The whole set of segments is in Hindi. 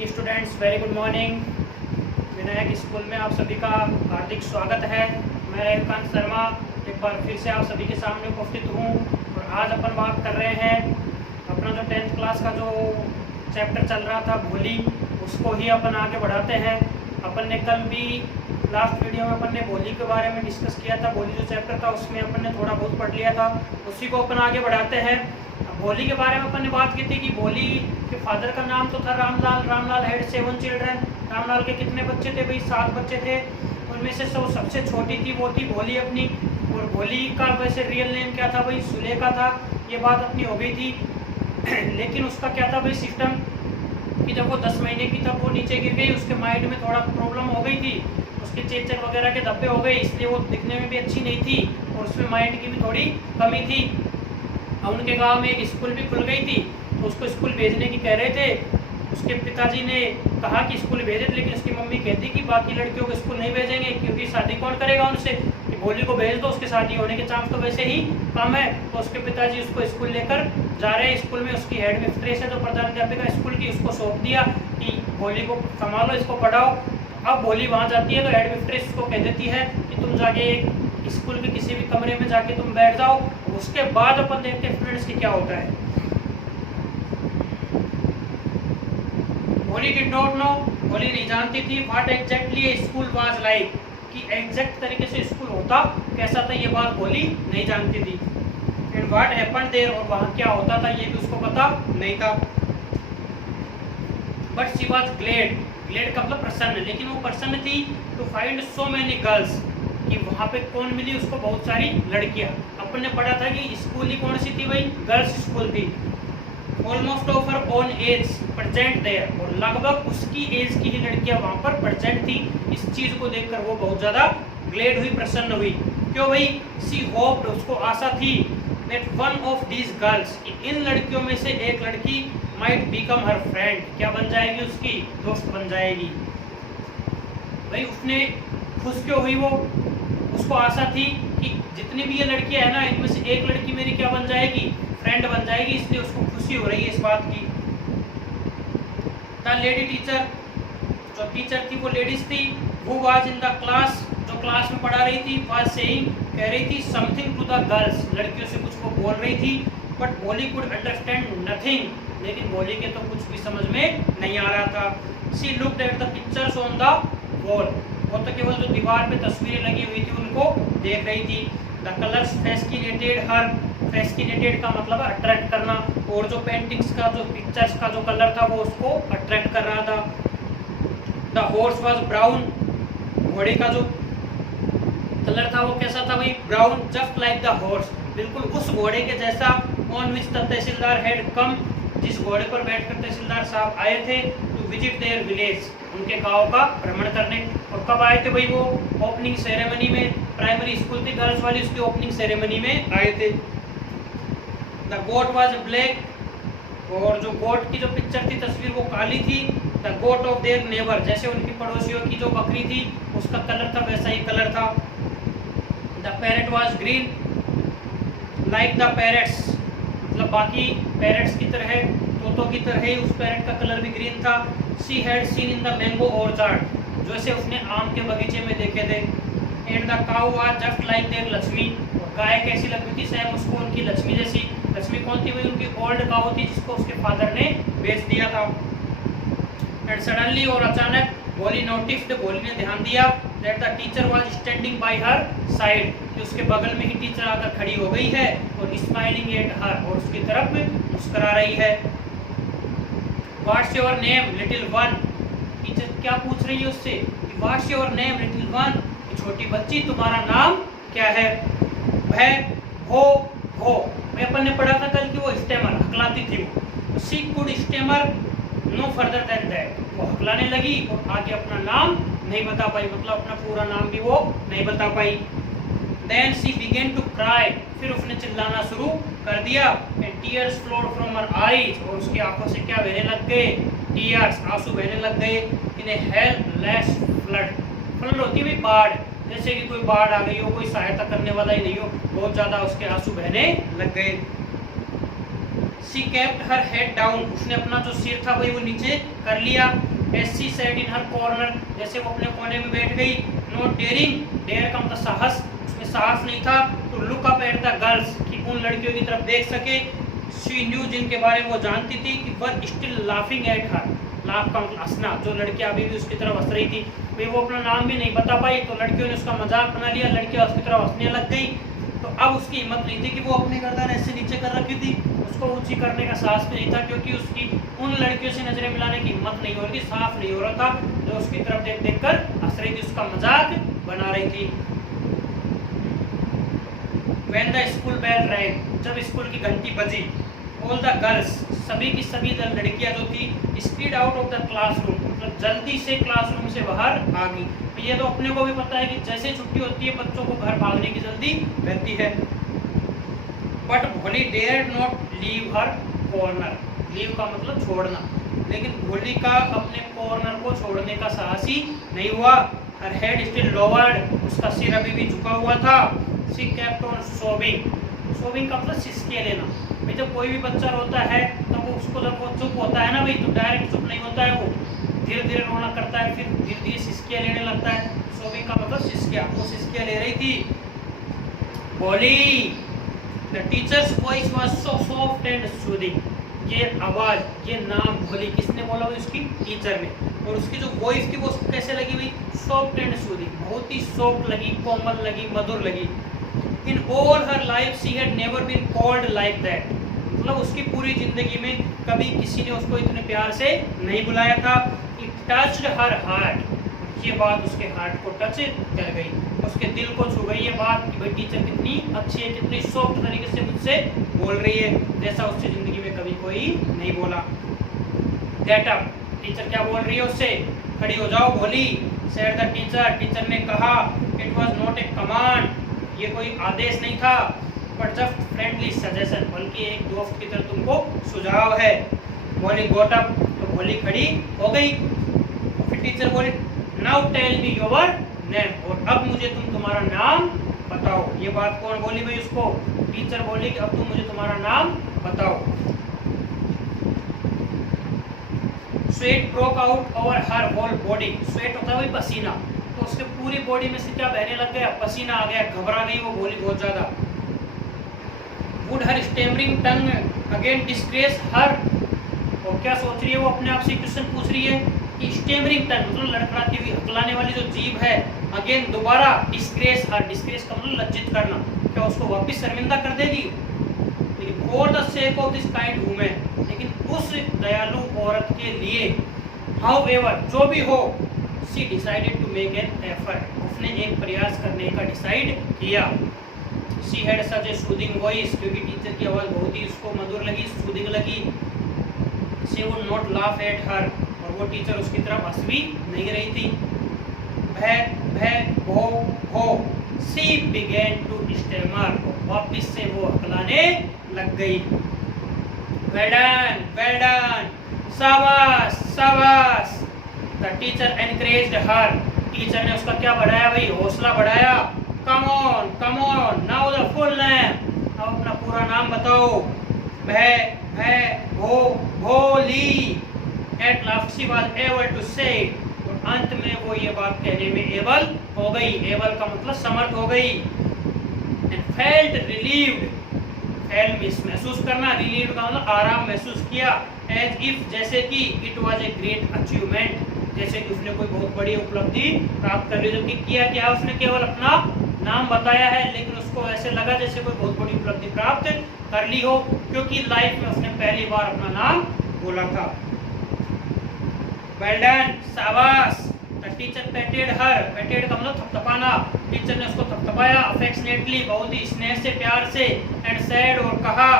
Morning students, very good morning. Vinayak school में आप सभी का हार्दिक स्वागत है। मैं रविकांत शर्मा एक बार फिर से आप सभी के सामने उपस्थित हूँ और आज अपन बात कर रहे हैं अपना जो 10th क्लास का जो चैप्टर चल रहा था भोली, उसको ही अपन आगे बढ़ाते हैं। अपन ने कल भी लास्ट वीडियो में अपन ने भोली के बारे में डिस्कस किया था। भोली जो चैप्टर था उसमें अपन ने थोड़ा बहुत पढ़ लिया था, उसी को अपन आगे बढ़ाते हैं। भोली के बारे में अपन ने बात की थी कि भोली के फादर का नाम तो था रामलाल। Ramlal had 7 children. रामलाल के कितने बच्चे थे भाई? 7 बच्चे थे। उनमें से सबसे छोटी थी वो थी भोली अपनी। और भोली का वैसे रियल नेम क्या था भाई? सुलेखा था। ये बात अपनी हो गई थी। लेकिन उसका क्या था भाई सिस्टम कि जब वो 10 महीने की तब वो नीचे गिर गई, उसके माइंड में थोड़ा प्रॉब्लम हो गई थी, उसके चेचक वगैरह के धब्बे हो गए, इसलिए वो दिखने में भी अच्छी नहीं थी और उसमें माइंड की भी थोड़ी कमी थी। और उनके गांव में एक स्कूल भी खुल गई थी, तो उसको स्कूल भेजने की कह रहे थे। उसके पिताजी ने कहा कि स्कूल भेजे, लेकिन उसकी मम्मी कहती कि बाकी लड़कियों को स्कूल नहीं भेजेंगे क्योंकि शादी कौन करेगा उनसे, कि भोली को भेज दो, उसके शादी होने के चांस तो वैसे ही कम है। तो उसके पिताजी उसको स्कूल लेकर जा रहे हैं। स्कूल में उसकी हेड मिस्ट्रेस है जो प्रधानाध्यापिका स्कूल की, उसको सौंप दिया कि भोली को संभालो, इसको पढ़ाओ। अब भोली वहाँ जाती है तो हेड मिस्ट्रेस उसको कह देती है कि तुम जाके स्कूल के किसी भी कमरे में जाके तुम बैठ जाओ। उसके बाद अपन देखते हैं स्टूडेंट्स की क्या होता है। भोली डिड नॉट नो, भोली नहीं जानती थी what exactly A school was like, कि एग्जैक्ट तरीके से स्कूल होता कैसा था, ये बात भोली नहीं जानती थी। एंड व्हाट हैपेंड देयर, और वहाँ क्या होता था ये भी उसको पता नहीं था। But she was glad, glad का मतलब प्रसन्न, लेकिन वो प्रसन्न थी to find so many girls, कि वहाँ पे कौन मिली उसको? बहुत सारी लड़कियाँ। अपन ने पढ़ा था कि स्कूल ही कौन सी थी भाई? गर्ल्स स्कूल थी। Almost of her own age present there, और लगभग उसकी एज की ही लड़कियाँ वहाँ पर प्रेजेंट थी। इस चीज़ को देखकर वो बहुत ज़्यादा ग्लेड हुई, प्रसन्न हुई। क्यों भाई? सी होप्ड, उसको आशा थी, that one of these girls, इन लड़कियों में से एक लड़की माइट बिकम हर फ्रेंड, क्या बन जाएगी? उसकी दोस्त बन जाएगी। भाई उसने खुश क्यों हुई? वो उसको आशा थी कि जितनी भी ये लड़कियां है ना, इनमें से एक लड़की मेरी क्या बन जाएगी? फ्रेंड बन जाएगी, इसलिए उसको खुशी हो रही है इस बात की। द लेडी टीचर, जो टीचर थी वो लेडीज थी। वो वाज इन द क्लास, जो क्लास में पढ़ा रही थी, वाज सेइंग, कह रही थी समथिंग टू द गर्ल्स, लड़कियों से कुछ वो बोल रही थी। बट भोली कुड अंडरस्टैंड नथिंग, लेकिन भोली के तो कुछ भी समझ में नहीं आ रहा था। She looked at the pictures on the wall, वो तो केवल जो दीवार पे तस्वीरें लगी हुई थी उनको देख रही थी। द कलर्स फैस्किनेटेड हर, फैस्किनेटेड का मतलब अट्रैक्ट करना, और जो पेंटिंग्स का जो पिक्चर्स का जो कलर था वो उसको अट्रैक्ट कर रहा था। द हॉर्स वाज ब्राउन, घोड़े का जो कलर था वो कैसा था भाई? Brown, just like the horse, बिल्कुल उस घोड़े के जैसा। On which the tehsildar had come, जिस घोड़े पर बैठकर तहसीलदार साहब आए थे, टू विजिट देयर विलेज, उनके गांव का भ्रमण करने। और कब आए थे भाई? वो ओपनिंग सेरेमनी में, प्राइमरी स्कूल थी गर्ल्स वाली, उसकी ओपनिंग सेरेमनी में आए थे। द गोट वाज ब्लैक, और जो गोट की जो पिक्चर थी, तस्वीर, वो काली थी। The goat of their neighbour, जैसे उनकी पड़ोसियों की जो बकरी थी उसका कलर था वैसा ही कलर था। The parrot was green like the parrots, मतलब बाकी पैरेट्स की तरह, तोतों की तरह ही उस पैरेट का कलर भी ग्रीन था। She had seen in the mango orchard, जैसे उसने आम के बगीचे में देखे थे। And the cow was just like their Lakshmi, और गाय कैसी लग रही थी? सेम उसको उनकी लक्ष्मी जैसी। लक्ष्मी कौन थी भाई? उनकी ओल्ड काऊ थी जिसको उसके फादर ने बेच दिया था। एंड सडनली, और अचानक, भोली नोटिस्ड, भोली ने ध्यान दिया, that the teacher was standing bye her side, कि उसके बगल में ही टीचर आकर खड़ी हो गई है और स्माइलिंग एट हर, और उसकी तरफ मुस्कुरा रही है। What's your name little one, teacher क्या पूछ रही है उससे? What's your name little one, छोटी बच्ची तुम्हारा नाम क्या है? वह हो, मैं अपन ने पढ़ा था कल कि वो स्टेमर, हकलाती थी वो। She could stammer no further than that, वो हकलाने लगी और आगे अपना नाम नहीं बता पाई, मतलब अपना पूरा नाम भी वो नहीं बता पाई। Then she began to cry, फिर उसने चिल्लाना शुरू कर दिया। And tears flowed from her eyes, और उसकी आंखों से क्या बहने लग गए? टीयर्स, आंसू बहने लग गए। इन ए हेल्पलेस फ्लड, फ्लड होती है बाढ़, जैसे कि कोई बाढ़ आ गई हो, कोई सहायता करने वाला ही नहीं हो, बहुत ज्यादा उसके आंसू बहने लग गए। She kept her head down, उसने अपना जो सिर था वही वो नीचे कर लिया। S she said in her corner, जैसे वो अपने कोने में बैठ गई। नॉट डेयरिंग, डेयर का मतलब साहस, उसमें साहस नहीं था। To look up at the girls, कि उन लड़कियों की तरफ देख सके। शी न्यू, जिनके बारे में वो जानती थी कि were still laughing at her, laugh का मतलब हंसना, जो लड़कियां अभी भी उसकी तरफ हंस रही थी। भाई वो अपना नाम भी नहीं बता पाई तो लड़कियों ने उसका मजाक बना लिया, लड़कियां उसकी तरफ हंसने लग गई। तो अब उसकी हिम्मत नहीं थी कि वो अपनी गर्दन ऐसे नीचे कर रखी थी, उसको ऊंची करने का साहस भी नहीं था, क्योंकि उसकी उन लड़कियों से नजरें मिलाने की हिम्मत नहीं हो रही थी, साफ नहीं हो रहा था, जो उसकी तरफ देख देख कर हंस रही थी, उसका मजाक बना रही थी। When the school bell rang, जब स्कूल की घंटी बजी, all the girls, सभी की सभी लड़कियां जो थी, speed out of the classroom, मतलब जल्दी से क्लासरूम से बाहर आ गई। तो ये तो अपने को भी पता है कि जैसे छुट्टी होती है बच्चों को घर भागने की जल्दी रहती है। But Bholi dare not leave her corner, leave का मतलब छोड़ना, लेकिन भोली का अपने कॉर्नर को छोड़ने का साहस ही नहीं हुआ। हर हेड स्टिल लोवर्ड, उसका सिर अभी भी झुका हुआ था। शी केप्ट ऑन सोबिंग, सोबिंग का मतलब सिसके लेना। भाई जब कोई भी बच्चा रोता है तो वो उसको जब वो चुप होता है ना भाई, तो डायरेक्ट चुप नहीं होता है, वो धीरे धीरे रोना करता है, फिर धीरे धीरे सिसकियाँ लेने लगता है। सोबिंग का मतलब सिसकियाँ, वो सिसकियाँ ले रही थी। बोली the teachers voice was so soft and soothing, ये आवाज, ये नाम भोली किसने बोला हुई? उसकी टीचर ने। और उसकी जो वॉइस थी वो उसको कैसे लगी हुई? सॉफ्ट एंड सूदिंग, बहुत ही सॉफ्ट लगी, कोमल लगी, मधुर लगी। In all her life she had never been called like that, मतलब उसकी पूरी जिंदगी में कभी किसी ने उसको इतने प्यार से नहीं बुलाया था। इट टच्ड हर हार्ट, ये बात उसके हार्ट को टच कर गई, उसके दिल को छू गई ये बात कि भाई टीचर कितनी अच्छी है, कितनी सॉफ्ट तरीके से मुझसे बोल रही है, जैसा उससे जिंदगी में कभी कोई नहीं बोला। गेट अप, टीचर क्या बोल रही है उससे? खड़ी हो जाओ भोली। सेड द टीचर, टीचर ने कहा। It was not a command, ये कोई आदेश नहीं था, बट जस्ट फ्रेंडली सजेशन, बल्कि एक दोस्त की तरह तुमको सुझाव है। भोली गॉट अप, तो भोली खड़ी हो गई। फिर टीचर बोली now tell me your name, और अब मुझे तुम तुम्हारा नाम बताओ। ये बात कौन बोली भाई उसको? टीचर बोली कि अब तुम मुझे तुम्हारा नाम बताओ। Sweat broke out over her whole body, sweat होता है भाई पसीना, तो उसके पूरी बॉडी में से क्या बहने लग गया? पसीना आ गया, घबरा गई वो भोली बहुत ज्यादा। Would her stammering tongue again disgrace her, और क्या सोच रही है वो अपने आप से क्वेश्चन पूछ रही है कि स्टेमरिंग टंग मतलब लड़खड़ाती हुई हकलाने वाली जो जीभ है, अगेन दोबारा डिस्ग्रेस हर, डिस्ग्रेस का मतलब लज्जित करना, क्या उसको वापस शर्मिंदा कर देगी? लेकिन for the sake of this kind women, लेकिन उस दयालु औरत के लिए, हाउएवर जो भी हो, she decided to make an effort, उसने एक प्रयास करने का डिसाइड किया। She had such a soothing voice, क्योंकि टीचर की आवाज़ बहुत ही उसको मधुर लगी, सूदिंग लगी। She would not laugh at her, और वो टीचर उसकी तरफ हंस भी नहीं रही थी। भै भै भो हो, शी बिगेन टू स्टैमर, वापिस से वो हकलाने लग गई। वेल डन, शाबाश शाबाश। The teacher encouraged her, teacher ने उसका क्या बढ़ाया भाई? हौसला बढ़ाया। Come on, now the full name, अब अपना पूरा नाम बताओ। भै भै भो Bholi. At last she was able to say, और अंत में वो ये बात कहने में एबल हो गई। एबल का मतलब समर्थ हो गई। एंड फेल्ट रिलीव्ड, फेल महसूस करना, रिलीव्ड का मतलब आराम महसूस किया। एज इफ, जैसे कि it was a great achievement, जैसे कि उसने कोई बहुत बड़ी उपलब्धि प्राप्त कर ली। जबकि किया क्या, उसने केवल अपना नाम बताया है, लेकिन उसको ऐसे लगा जैसे कोई बहुत बड़ी उपलब्धि प्राप्त कर ली हो, क्योंकि लाइफ में उसने पहली बार अपना नाम बोला था। वेल डन, शाबाश। द टीचर पेटेड हर, पेटेड का मतलब थपथपाना, टीचर ने उसको थपथपाया अफेक्शनेटली, बहुत ही स्नेह से, प्यार से। एंड सेड, और कहा,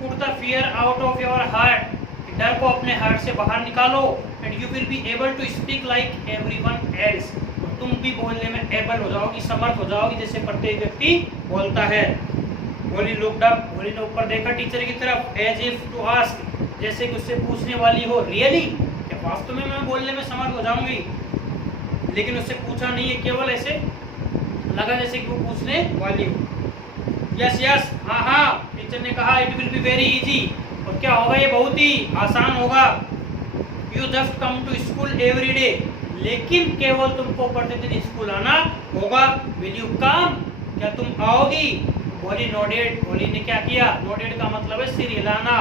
put the fear out of your heart, डर को अपने हार्ट से बाहर निकालो। And you will be able to speak like everyone else, तुम भी बोलने में एबल हो जाओगी, समर्थ हो जाओगी, जैसे प्रत्येक व्यक्ति बोलता है। भोली लुक्ड अप, भोली ने ऊपर देखा टीचर की तरफ। एज इफ टू आस्क, जैसे कि उससे पूछने वाली हो, रियली, क्या वास्तव में मैं बोलने में समर्थ हो जाऊंगी? लेकिन उससे पूछा नहीं है, केवल ऐसे लगा जैसे कि वो पूछने वाली हो। यस यस, हाँ हाँ, टीचर ने कहा। It will be very easy, और और क्या होगा, ये बहुत ही आसान होगा। You just come to school every day, लेकिन केवल तुमको प्रतिदिन स्कूल आना होगा। विल यू कम, क्या तुम आओगी? भोली नोडेड, भोली ने क्या किया? नोडेड का मतलब है सिर हिलाना।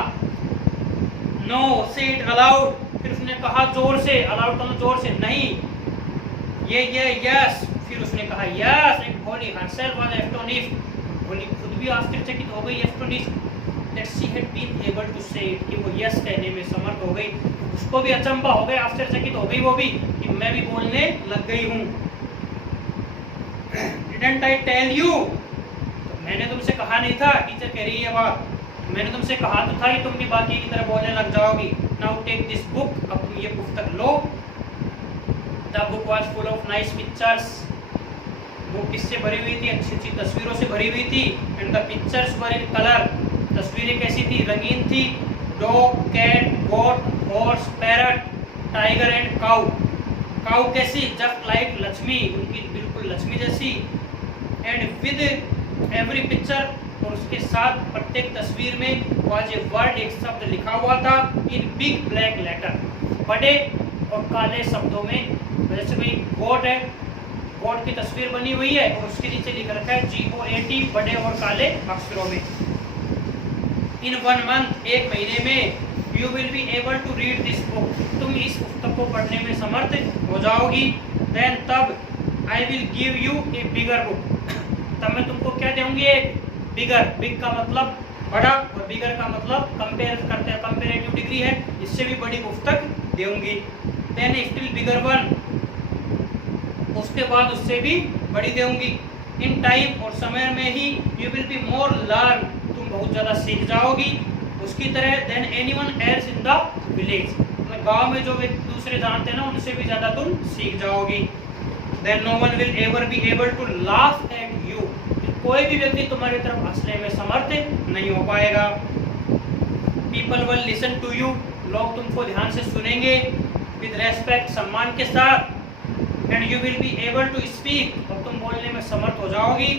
नो, से इट अलाउड, फिर उसने कहा जोर से, अलाउड का जोर से नहीं। ये यस, फिर उसने कहा यस। एंड भोली हरसेल्फ वाज एस्टोनिश्ड, भोली खुद भी आश्चर्यचकित हो गई, astonished that she had been able to say it, कि वो यस कहने में समर्थ हो गई। उसको भी अचंभा हो गया, आश्चर्यचकित हो गई वो भी, कि मैं भी बोलने लग गई हूँ। Didn't I tell you? तो मैंने तुमसे कहा नहीं था, टीचर कह रही है बात, मैंने तुमसे कहा तो था कि तुम भी बाकी की तरह बोलने लग जाओगी। Now take this book, अब तुम ये पुस्तक लो। The book was full of nice pictures, वो किससे भरी हुई थी? अच्छी अच्छी तस्वीरों से भरी हुई थी। And the pictures were in color, तस्वीरें कैसी थी? रंगीन थी। Dog, cat, goat, horse, parrot, tiger and cow. Cow कैसी? जस्ट लाइक लक्ष्मी, उनकी बिल्कुल लक्ष्मी जैसी। एंड विद एवरी पिक्चर, और उसके साथ प्रत्येक तस्वीर में वाज ए वर्ड, एक शब्द लिखा हुआ था इन बिग ब्लैक लेटर, बड़े और काले शब्दों में। जैसे कोई गोट है, गोट की तस्वीर बनी हुई है और उसके नीचे लिख रखा है GOAT, बड़े और काले अक्षरों में। इन 1 month, एक महीने में, you will be able to read this book, तुम इस पुस्तक को पढ़ने में समर्थ हो जाओगी। देन तब, I will give U A bigger book, तब मैं तुमको क्या दूंगी? एक बिगर, बिग का मतलब बड़ा और बिगर का मतलब कंपेयर करते हैं, कंपेरेटिव डिग्री है, इससे भी बड़ी पुस्तक दूंगी। देन स्टिल बिगर वन, उसके बाद उससे भी बड़ी दूंगी। इन टाइम, और समय में ही, you will be more learn, तुम बहुत ज़्यादा सीख जाओगी उसकी तरह। Then anyone else in the village, गांव में जो दूसरे जानते हैं ना, उनसे भी ज़्यादा तुम सीख जाओगी। Then no one will ever be able to laugh at you, कोई भी व्यक्ति तुम्हारी तरफ हंसने में समर्थ नहीं हो पाएगा। People will listen to you, लोग तुमको ध्यान से सुनेंगे। विद रेस्पेक्ट, सम्मान के साथ। And you will be able to speak, और तुम बोलने में समर्थ हो जाओगी।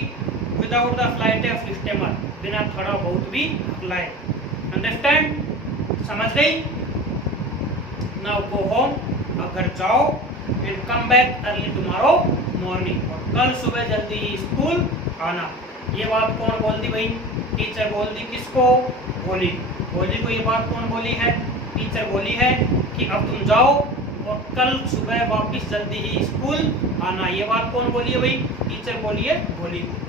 Without the flight of stammer, बिना थोड़ा बहुत भी हकलाए। अंडरस्टैंड, समझ गई? नाउ गो होम, अब घर जाओ। And come back early tomorrow morning, और कल सुबह जल्दी ही स्कूल आना। ये बात कौन बोल दी भाई? टीचर बोल दी। किसको? भोली। भोली को ये बात कौन बोली है? टीचर बोली है कि अब तुम जाओ और कल सुबह वापस जल्दी ही स्कूल आना। ये बात कौन बोली है भाई? टीचर बोली है भोली को।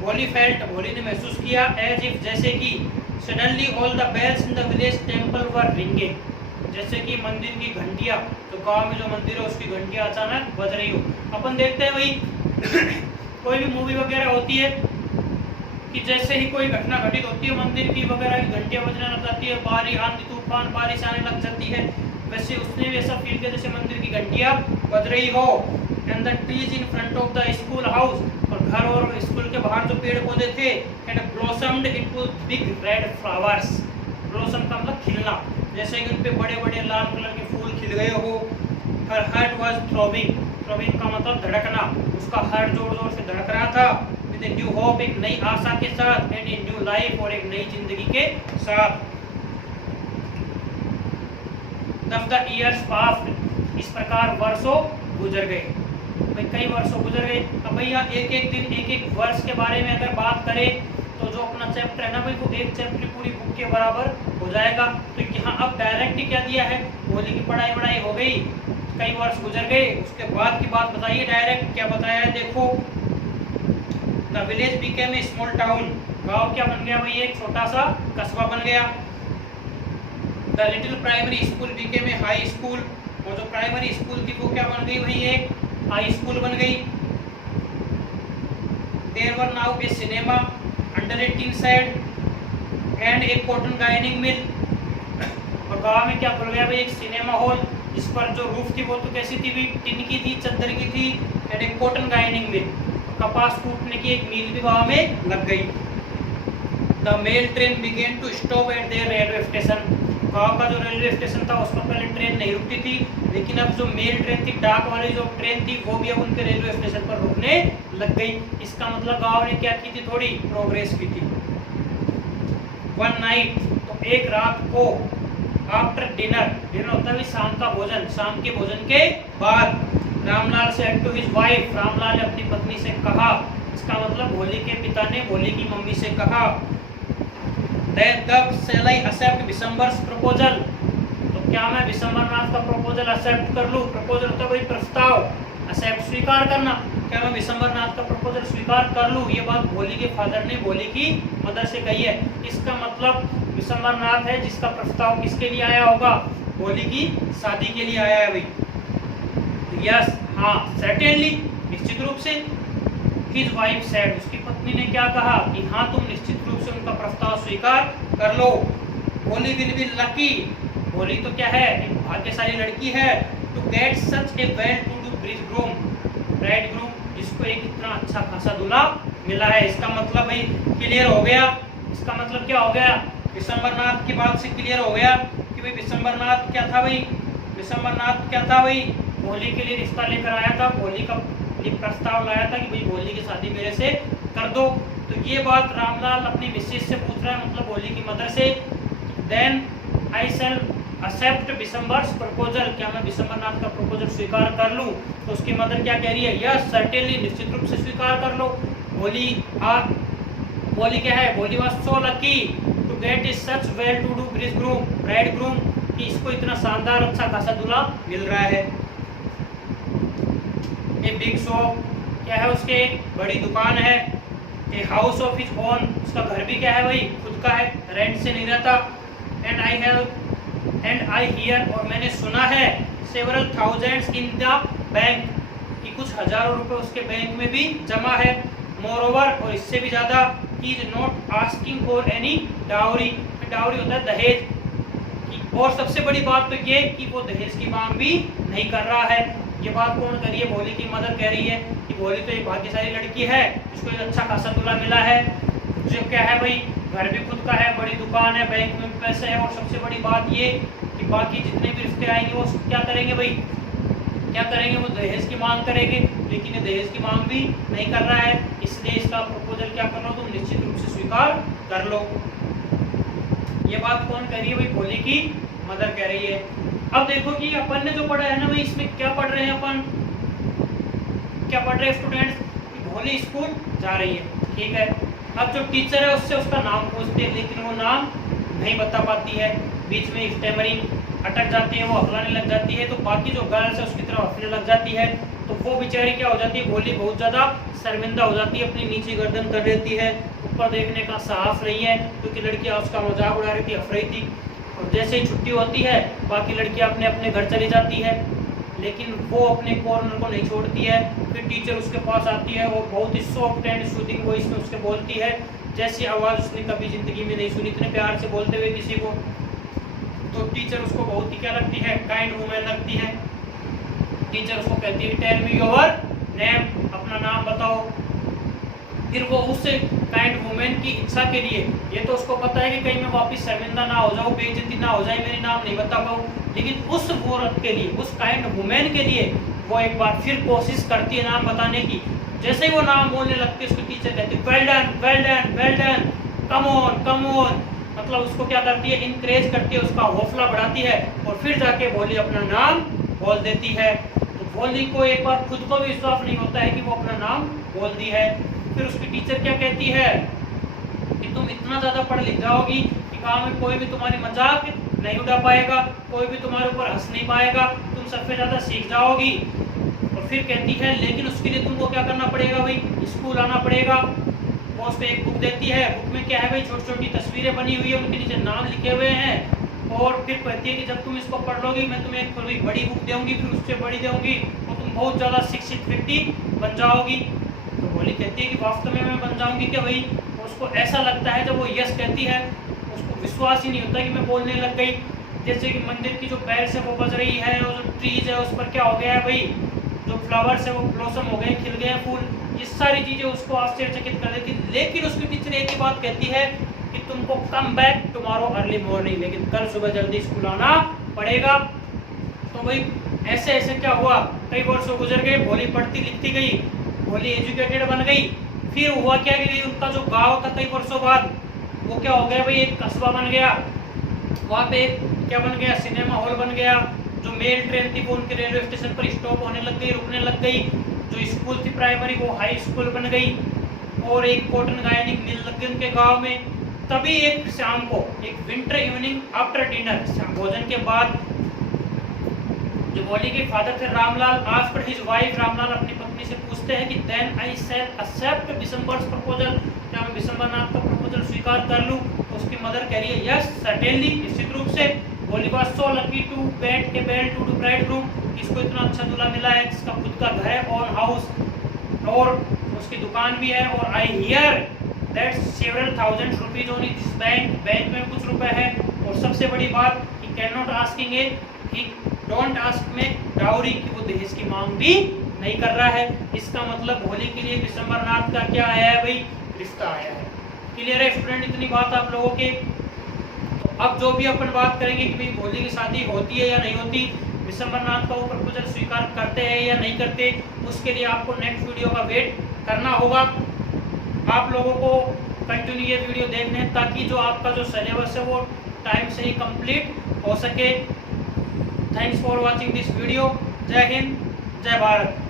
भोली फेल्ट, भोली ने महसूस किया, एज इफ, जैसे कि, suddenly all the bells in the village temple were ringing, जैसे कि मंदिर की घंटियां, तो गांव में जो मंदिर है उसकी घंटियां अचानक बज रही हो। अपन देखते हैं भाई कोई भी मूवी वगैरह होती है कि जैसे ही कोई घटना घटित होती है, मंदिर की वगैरह की घंटियां बजने लग जाती है, बारिश, आंधी तूफान, बारिश आने लग जाती है, वैसे उसने भी ऐसा फील किया जैसे मंदिर की घंटियां बज रही हो। And the trees in front of the school house, और घर और स्कूल के बाहर जो पेड़ पौधे थे, and blossomed into big red flowers, blossom का मतलब खिलना, जैसे कि उन पे बड़े बड़े लाल कलर के फूल खिल गए हो। Her heart was throbbing, throbbing का मतलब धड़कना, उसका हार्ट जोर जोर से धड़क रहा था। विद ए न्यू होप, एक नई आशा के साथ, एंड ए न्यू लाइफ, और एक नई जिंदगी के साथ। द इयर्स पास्ड, इस प्रकार वर्षों गुजर गए। भाई कई वर्षों गुजर गए। अब भैया एक एक दिन, एक एक वर्ष के बारे में अगर बात करें तो जो अपना चैप्टर है ना भाई, वो एक चैप्टर पूरी बुक के बराबर हो जाएगा। तो यहाँ अब डायरेक्ट क्या दिया है? होली की पढ़ाई वढ़ाई हो गई, कई वर्ष गुजर गए, उसके बाद की बात बताइए। डायरेक्ट क्या बताया है? देखो, the village became a small town, गाँव क्या बन गया भाई? एक छोटा सा कस्बा बन गया। The little primary school became a high school, और जो प्राइमरी स्कूल थी वो क्या बन गई भाई? एक हाई स्कूल बन गई। There were now a cinema under a tin shed and a cotton ginning mill, और गांव में क्या खुल गया भाई? एक सिनेमा हॉल, जिस पर जो रूफ थी वो तो कैसी थी भाई? टिन की थी, चद्दर की थी। एंड एक कॉटन गाइनिंग मिल, कपास कूटने की एक मिल भी गांव में लग गई। The mail train began to stop at their railway station, गांव का जो रेलवे स्टेशन था उस पर पहले ट्रेन नहीं रुकती थी, लेकिन अब जो मेल ट्रेन थी, डाक वाली जो ट्रेन थी, वो भी अब उनके रेलवे स्टेशन पर रुकने लग गई। इसका मतलब गांव ने क्या की थी, थोड़ी प्रोग्रेस की थी। वन नाइट, तो एक रात को, आफ्टर डिनर, डिनर होता है शाम का भोजन, शाम के भोजन के बाद, Ramlal said to his wife, Ramlal ने अपनी पत्नी से कहा, इसका मतलब भोली के पिता ने भोली की मम्मी से कहा, तब शैल आई एक्सेप्ट विशंबर्स प्रपोजल, तो क्या मैं विशंबरनाथ का प्रपोजल एक्सेप्ट कर लूं। प्रपोजल होता है कोई प्रस्ताव, एक्सेप्ट स्वीकार करना, क्या मैं विशंबरनाथ का प्रपोजल स्वीकार कर लूं। ये बात भोली के फादर ने भोली की मदर से कही है। इसका मतलब विशंबरनाथ है जिसका प्रस्ताव किसके लिए आया होगा, भोली की शादी के लिए आया है भाई। यस, हाँ, सर्टेनली, निश्चित रूप से। हिज वाइफ सेड, उसकी पत्नी ने क्या कहा कि हाँ तुम निश्चित रूप से उनका प्रस्ताव स्वीकार कर लो। भोली विल बी लकी, भोली तो क्या है, एक भाग्यशाली लड़की है, to get such a well to do bridegroom, जिसको एक इतना अच्छा खासा दूल्हा मिला है। इसका मतलब भाई क्लियर हो गया, इसका मतलब क्या हो गया, विशंबरनाथ की बात से क्लियर हो गया कि भाई विशंबरनाथ क्या था भाई, विशंबरनाथ क्या था भाई, भोली के लिए रिश्ता लेकर आया था, भोली का प्रस्ताव लाया था कि भाई भोली की शादी मेरे से कर दो। तो ये बात रामलाल अपनी मिसेज से पूछ रहा है, मतलब भोली की मदर से। Then I shall accept Vishambar's proposal, क्या मैं विशंबरनाथ का प्रपोजल स्वीकार कर लूं। तो उसकी मदर क्या कह रही है, यस सर्टेनली, निश्चित रूप से स्वीकार कर लो। भोली क्या है, Bholi was so lucky to get his such well to do bridegroom, कि इसको इतना शानदार अच्छा खासा दूल्हा मिल रहा है। ए बिग शॉप, क्या है उसके, एक बड़ी दुकान है। A house of his own, उसका घर भी क्या है भाई, खुद का है, रेंट से नहीं रहता। एंड आई हियर, और मैंने सुना है, several thousands in the bank, कि कुछ हजारों रुपए उसके बैंक में भी जमा है। मोरओवर, और इससे भी ज्यादा, he is not asking for any dowry, dowry होता है दहेज, और सबसे बड़ी बात तो ये कि वो दहेज की मांग भी नहीं कर रहा है। ये बात कौन कर रही है, भोली की मदर कह रही है कि भोली तो एक भाग्यशाली लड़की है, जिसको एक अच्छा खासा दूल्हा मिला है, जो क्या है भाई, घर भी खुद का है, बड़ी दुकान है, बैंक में भी पैसे है, और सबसे बड़ी बात ये कि बाकी जितने भी रिश्ते आएंगे वो क्या करेंगे भाई, क्या करेंगे, वो दहेज की मांग करेंगे, लेकिन ये दहेज की मांग भी नहीं कर रहा है, इसलिए इसका प्रपोजल क्या कर लो, तुम निश्चित रूप से स्वीकार कर लो। ये बात कौन कह रही है भाई, भोली की मदर कह रही है। अब देखो कि अपन ने जो पढ़ा है ना भाई, इसमें क्या पढ़ रहे हैं अपन, क्या पढ़ रहे हैं स्टूडेंट्स, भोली स्कूल जा रही है, ठीक है। अब जो टीचर है उससे उसका नाम पूछते हैं, लेकिन वो नाम नहीं बता पाती है, बीच में स्टैमरिंग अटक जाती है, वो हकलाने लग जाती है, तो बाकी जो गर्ल्स है उसकी तरफ हंसने लग जाती है, तो वो बेचारी क्या हो जाती है, भोली बहुत ज़्यादा शर्मिंदा हो जाती है, अपनी नीचे गर्दन कर देती है, ऊपर देखने का साहस नहीं है, क्योंकि लड़कियाँ उसका मजाक उड़ा रही थी, हंस रही थी। और जैसे ही छुट्टी होती है, बाकी लड़कियाँ अपने अपने घर चली जाती है, लेकिन वो अपने कॉर्नर को नहीं छोड़ती है। फिर टीचर उसके पास आती है, वो बहुत ही सॉफ्ट एंड सूदिंग वॉइस में उसके बोलती है, जैसी आवाज़ उसने कभी ज़िंदगी में नहीं सुनी, इतने प्यार से बोलते हुए किसी को। तो टीचर उसको बहुत ही क्या लगती है, काइंड वूमेन लगती है। टीचर उसको कहती है, टेल मी योर नेम, अपना नाम बताओ। फिर वो उस काइंड वुमेन की इच्छा के लिए, ये तो उसको पता है कि कहीं मैं वापस शर्मिंदा ना हो जाऊँ, बेइज्जती ना हो जाए, मेरे नाम नहीं बता पाऊँ, लेकिन उस औरत के लिए, उस काइंड वुमेन के लिए वो एक बार फिर कोशिश करती है नाम बताने की। जैसे ही वो नाम बोलने लगती है, उसकी टीचर कहती है, well done well done well done, come on come on, मतलब उसको क्या करती है, इनकरेज करती है, उसका हौसला बढ़ाती है, और फिर जाके भोली अपना नाम बोल देती है। तो भोली को एक बार खुद को भी विश्वास नहीं होता है कि वो अपना नाम बोल दी है। फिर उसकी टीचर क्या कहती है कि तुम इतना ज़्यादा पढ़ लिख जाओगी कि गाँव में कोई भी तुम्हारी मजाक नहीं उड़ा पाएगा, कोई भी तुम्हारे ऊपर हंस नहीं पाएगा, तुम सबसे ज़्यादा सीख जाओगी। और फिर कहती है, लेकिन उसके लिए तुमको क्या करना पड़ेगा भाई, स्कूल आना पड़ेगा। वो उसको एक बुक देती है, बुक में क्या है भाई, छोटी छोटी तस्वीरें बनी हुई है, उनके नीचे नाम लिखे हुए हैं। और फिर कहती है कि जब तुम इसको पढ़ लोगी, मैं तुम्हें एक थोड़ी बड़ी बुक दूंगी, फिर उससे बड़ी दूंगी, और तुम बहुत ज़्यादा शिक्षित व्यक्ति बन जाओगी। तो भोली कहती है कि वास्तव में मैं बन जाऊंगी क्या भाई। उसको ऐसा लगता है, जब वो यस कहती है, उसको विश्वास ही नहीं होता कि मैं बोलने लग गई। जैसे कि मंदिर की जो बेल्स है वो बज रही है, और जो ट्रीज है उस पर क्या हो गया है भाई, जो फ्लावर्स है वो ब्लॉसम हो गए, खिल गए फूल, ये सारी चीज़ें उसको आश्चर्यचकित कर देती। लेकिन उसकी टीचर एक ही बात कहती है कि तुमको come back tomorrow early morning, लेकिन कल सुबह जल्दी स्कूल आना पड़ेगा। तो भाई ऐसे ऐसे क्या हुआ, कई वर्षों गुजर गए, भोली पढ़ती लिखती गई, भोली एजुकेटेड बन गई। फिर हुआ क्या कि उनका जो गांव था कई वर्षों बाद वो क्या हो गया भाई, एक कस्बा बन गया। वहाँ पे क्या बन गया, सिनेमा हॉल बन गया। जो मेल ट्रेन थी वो उनके रेलवे स्टेशन पर स्टॉप होने लग गई, रुकने लग गई। जो स्कूल थी प्राइमरी वो हाई स्कूल बन गई, और एक कॉटन गायनिंग मिल लग गई उनके गांव में। तभी एक शाम को, एक विंटर इवनिंग आफ्टर डिनर, भोजन के बाद, जो भोली के फादर थे Ramlal, after his wife, Ramlal अपनी पत्नी से पूछते हैं कि then I shall accept Bishambar's proposal, क्या मैं बिशंबरनाथ का प्रपोजल स्वीकार कर लूं? तो उसकी मदर कह रही है यस सर्टेनली, निश्चित रूप से। Bholi was so lucky to get a well to do bridegroom, इसको इतना अच्छा दूल्हा मिला है जिसका खुद का घर है, ओन हाउस, और उसकी दुकान भी है। और I hear that several thousand rupees on this bank, bank में कुछ रुपए है। और सबसे बड़ी बात, he can not asking A, he don't ask में डाउरी, कि वो दहेज की मांग भी नहीं कर रहा है। इसका मतलब भोली के लिए बिशंबरनाथ का क्या आया है भाई, रिश्ता आया है। क्लियर है स्टूडेंट, इतनी बात आप लोगों के। तो अब जो भी अपन बात करेंगे कि भाई भोली की शादी होती है या नहीं होती, बिशंबरनाथ का वो प्रपोजल स्वीकार करते हैं या नहीं करते, उसके लिए आपको नेक्स्ट वीडियो का वेट करना होगा। आप लोगों को कंटिन्यू ये वीडियो देखने हैं ताकि जो आपका जो सिलेबस है वो टाइम से ही कंप्लीट हो सके। Thanks for watching this video. जय हिंद, जय भारत।